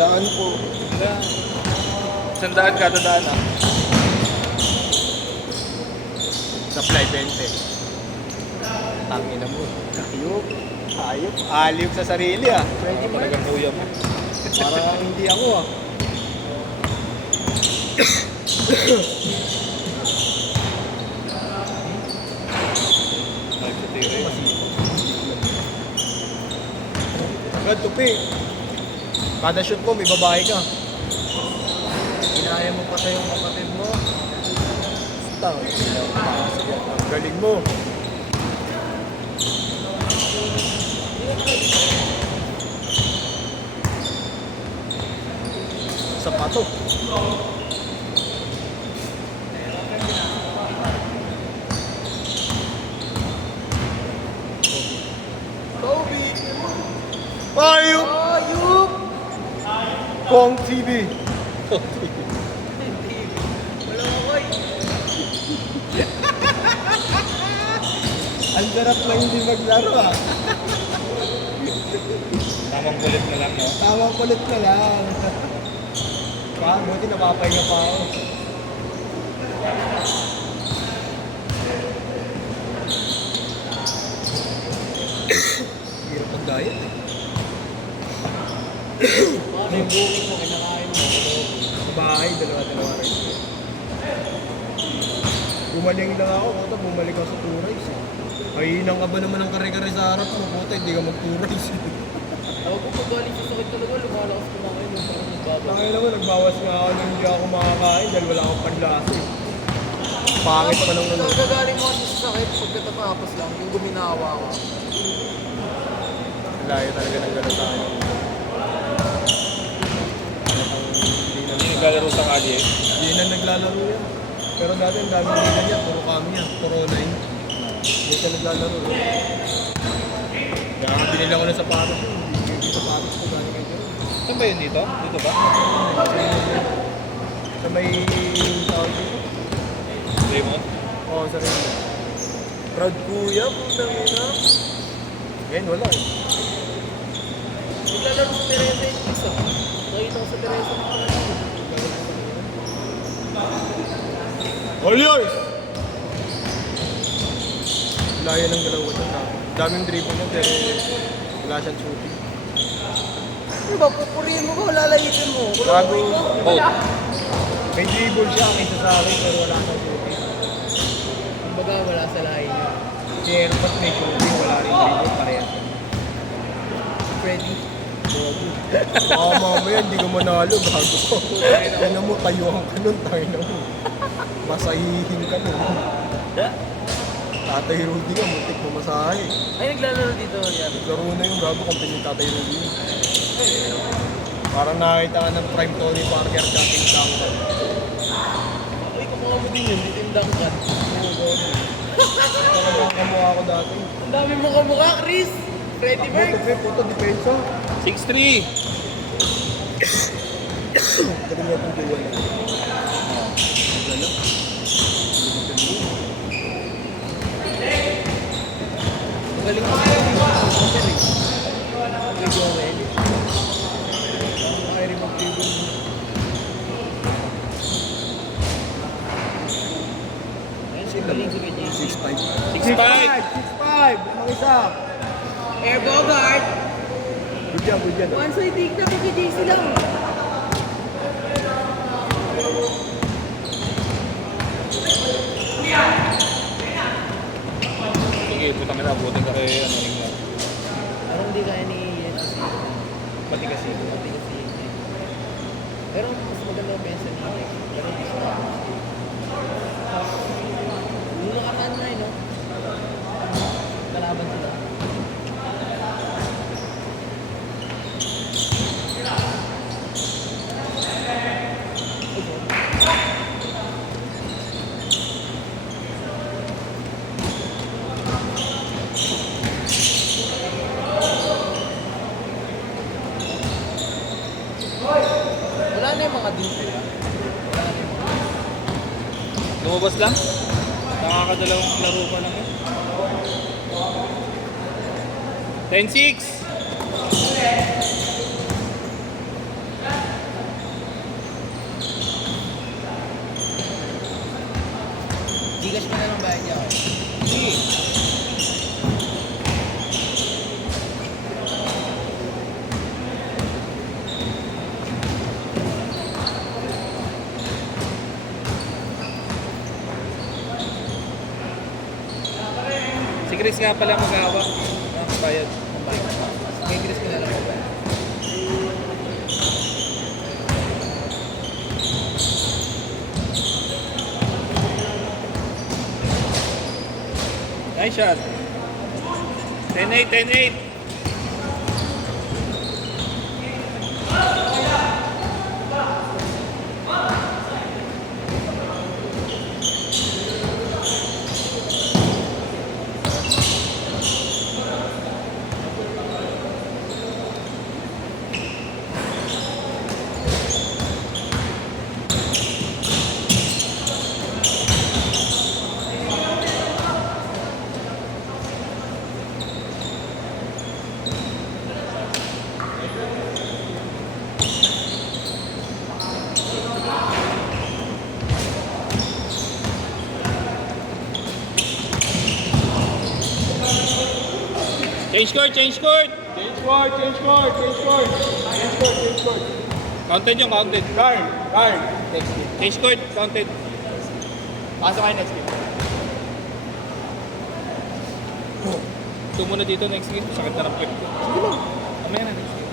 Daan po. Isang daan kada daan ah. Supply 20. Tangina mo. Ayop. Ayop. Aliyop sa sarili ah. Pwede mo talagang kuya mo. Parang hindi ako ah. Ay, putiri. Agad tupi. Kada shoot mo may babae ka. Kinaya mo pa yung kapatid mo. Stang. Ang galing mo. Sapato. Kobe. Ayup. Ayup. Kong TV. Ang sarap na hindi maglaro ah. Tamang kulit na lang, no? Tama kulit na lang. Buti napapahinga pa ako. Hirap mag-diet eh. Ano yung booking mo, kinakain mo? Sa bahay, dalawa-dalawa rin. Gumaling lang ako, puta, bumalik ako sa Turice eh. Kahihinang ka ba naman ng kare-kare sa harap mo, puta, hindi ka mag-Turice eh. Tawag ko pagaling sa sakit talaga, lumalakas kumakain mo, parang nagbaba. Tangin naman, nagbawas nga ako nang hindi ako makakain dahil wala akong panlasa eh. Pangit pa lang naman. Nagagaling mo kasi sa sakit, pagkatapos lang, yung guminawa ka. Layo talaga ng gano'n sa akin. Hindi naglalaro sa kalye. Hindi na naglalaro yan. Pero dati ang dami nila niya, puro kami yan, puro online. Hindi ka naglalaro. Kaya binili ako ng sapatos yun. Hindi yung sapatos ko galing kayo. Saan ba yun dito? Dito ba? Sa may tawag dito? Raymond? Oo, sa rin. Proud kuya, putang ina. Ngayon, wala eh. Naglalaro sa Teresa yung isa. Nakita ko sa Teresa. All yours! Layo ng galaw ko dyan. Daming dribble mo pero wala siyang shooting. Ano ba, pupurihin mo ba o lalayitin mo? Gago. Both. May dribble siya kaysa sa akin pero wala siyang shooting. Kumbaga, wala sa lahi niya. Si Erpat may shooting, wala rin dribble, parehas. Freddy. Baka mamaya hindi ka manalo, gago ko. Tingnan mo, tayuhan ka nun, tayo na mo. Masahihin ka nun. Tatay Rudy ka, muntik mo masahe. Ay, naglalaro dito. Yan. Laro na yung gago kung yung Tatay Rudy. Parang nakita ka ng prime Tony Parker cutting down ka. Uy, kumuha mo din yun. Dito yung dangkat. Talagang kamukha ako dati. Ang dami mo kamukha, Chris. Freddy Takbo, Merck. tupi, puto, depensa. 6'3". Galing nga itong duwan. Galing. Galing mo. Kay Joel. Ay, remote table. Ayun, si galing si kay JC. 6'5". 6'5". 6'5". Limang isa. Air Bogart. Good job, good job. One side take na kay JC lang. Sige, putang ina, buting ka kay ano rin lang. Parang hindi kaya ni Yensi. Pati kasi. Pati kasi Yensi. Pero mas maganda ang pensa ni Yensi. Pero hindi siya. Yung nakaraan na no? Kalaban sila. Wala na yung mga deal. Wala na yung mga Lumabas lang? Nakakadalawang laro pa lang yun. 10-6! Gcash mo na lang bayad niya. Si Chris nga pala mag-aawak. Bayad. Ang bayad. Kay Chris ko na lang bayad. Nice shot. 10-8, 10-8. Change court, change court. Change court, change court, change court. Change court, change court. Counted yung counted. Guard, guard. Next game. Change court, counted. Pasok kayo next game. Ito muna dito next game. Sakit na ng clip ko. Mamaya na next game.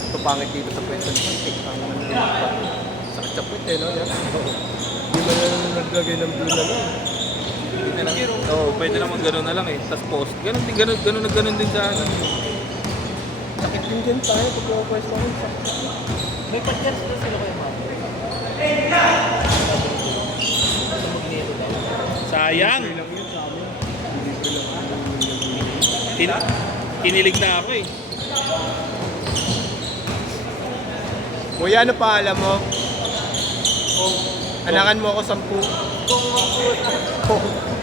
Ito pangit dito sa pwesto ni Pantik. Sakit sa puwet eh, no? Yan. Hindi mo na naglagay ng blue na lang. Hindi na lang. Oo, pwede naman gano'n na lang eh. Tapos post. Ganon din, ganon din sa ano. Sakit din dyan tayo pag pwesto ko. May partners na sila kayo mga. Magnero daw. Sayang. Libre lang yun sa amin. Libre lang. Kinilig na ako eh. Kuya, ano pa alam mo? Anakan mo ako 10.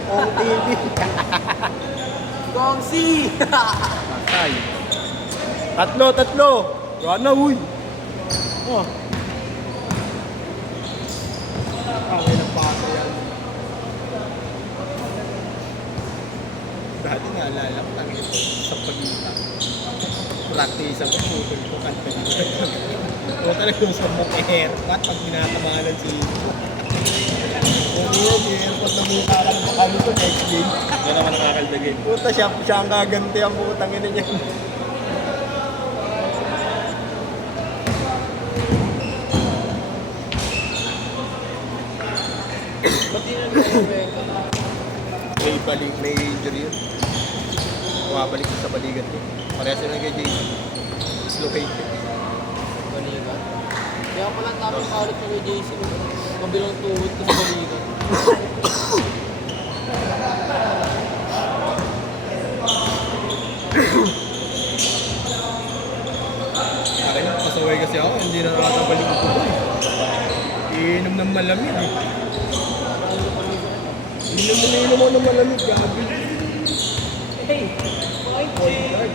Ong TV. Gongsi! Patay. Tatlo. Rana, uy. Oh. Pangay ng paso yan. Dati naalala ko lang ito sa pagkita. Practice ang putol ko kanta dito. O talaga sa mukha haircut pag binatamalan si kung yun, yung haircut na mukha ka ng kami ko next game. Yan naman nakakaldagin. Puta siya ang gaganti ang putang ina niya. Ba't di na nila May injury yun. Bumabalik sa balikat niya. Parehas sila kay Jason. Dislocated. balikan? Kaya pala tapos kaulit sa kay JC. Kabilang tuhod ko sa balikan. Akin na, pasaway kasi ako. Hindi na nakakabalik ko po eh. Iinom ng malamig eh. Iinom mo ng malamig, gabi. Hey! Point guard.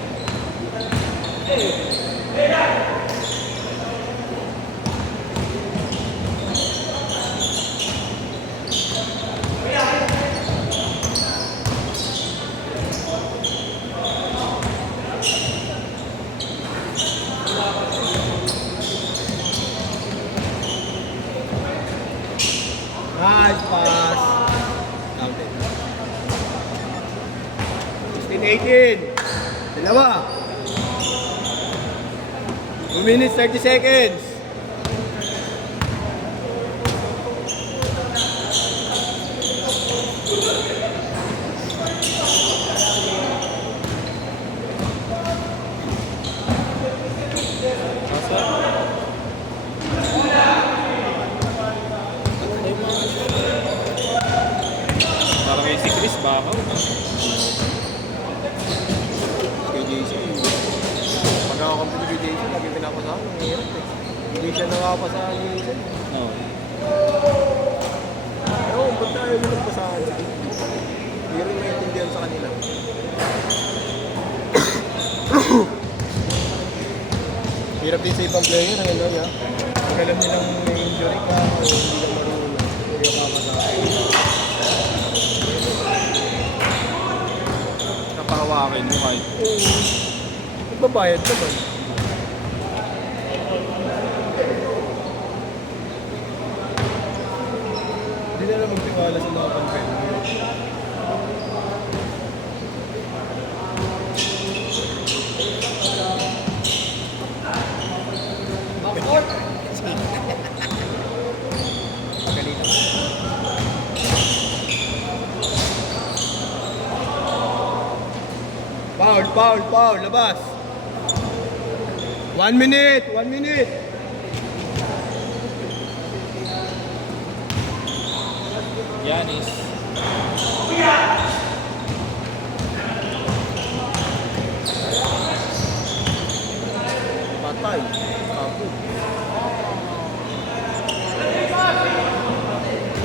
Nice pass. Counted. 16-18. Dalawa. 2 minutes, 30 seconds. Parang kay si Chris, baka. Kay JC. Pag nakakampi kay JC, lagi pinapasahan. Ang hirap eh. Hindi siya nakapasahan ni JC. Oo. Oo, ba't tayo nagpasahan? Hindi rin kanila. Hirap din sa ibang player, ano ya? Pag alam nilang may injury ka o hindi ka marunong, hindi ka kamatay. Napahawakin mo kahit. Nagbabayad naman. Hindi na lang magtiwala sa mga panpel. Backcourt! Pagalitan. Foul, foul, foul, labas. 1 minute, 1 minute. Yanis. Patay. Kapo.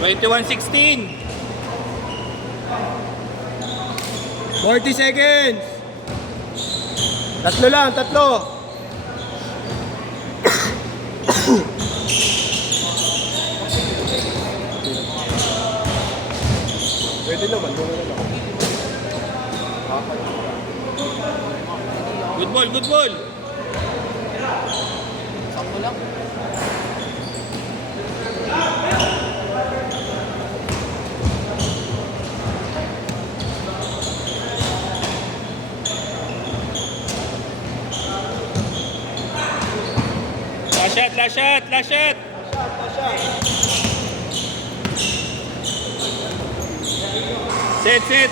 21-16. 40 seconds. Tatlo lang, tatlo. Pwede naman, doon na lang. Good ball, good ball. Sakto lang. Last shot, last shot, last shot. Set, set.